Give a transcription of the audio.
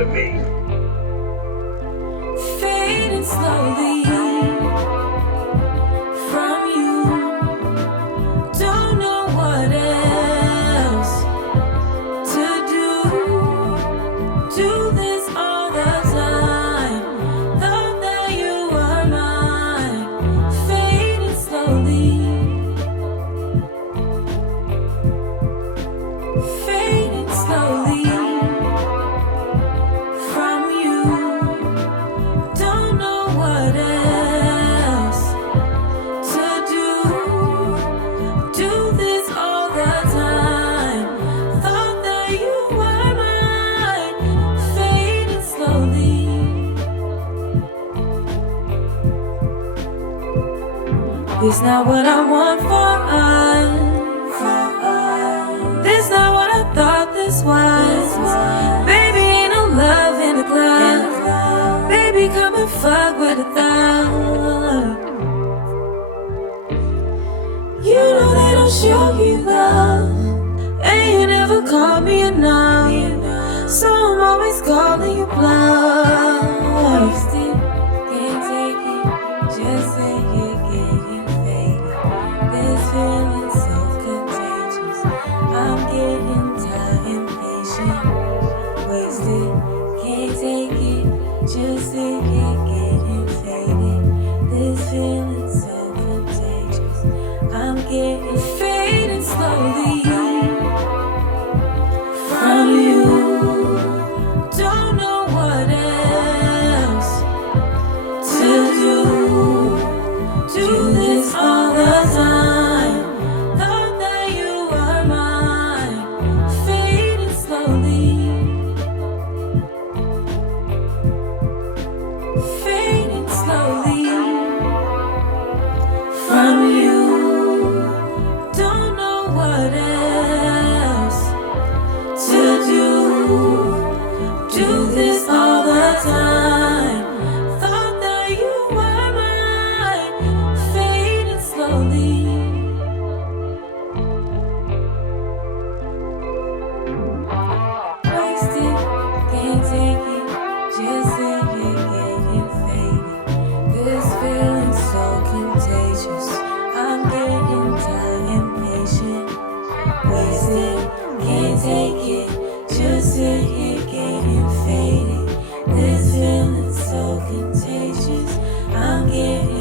to me. Fading slowly from you. Don't know what else to do. Do this all the time. Thought that you were mine. Fading slowly. Fading slowly from you. Don't know what else to do. Do this all the time. Thought that you were mine. Fading slowly. This not what I want for us. This not what I thought this was. Baby, ain't no love in the club. Baby, come and fuck with a thug. You know they don't show you love, and you never call me enough. So I'm always calling you bluff. Can't take it, just take it, getting faded. This feeling so contagious. I'm getting tired, impatient, wasted. Can't take it, just take it, getting faded. This feeling so contagious. I'm getting fading slowly from you. Don't know what else to do. Do this all the time. Thought that you were mine. Fading slowly. Fading slowly from you. Don't know what else to do. Do this all the time. Thought that you were mine. Fading slowly. Wasted, can't take it, just take it, getting faded. This feeling so contagious. I'm getting tired, impatient, wasted, can't take it, just take it, getting faded. This feeling so contagious. I'm getting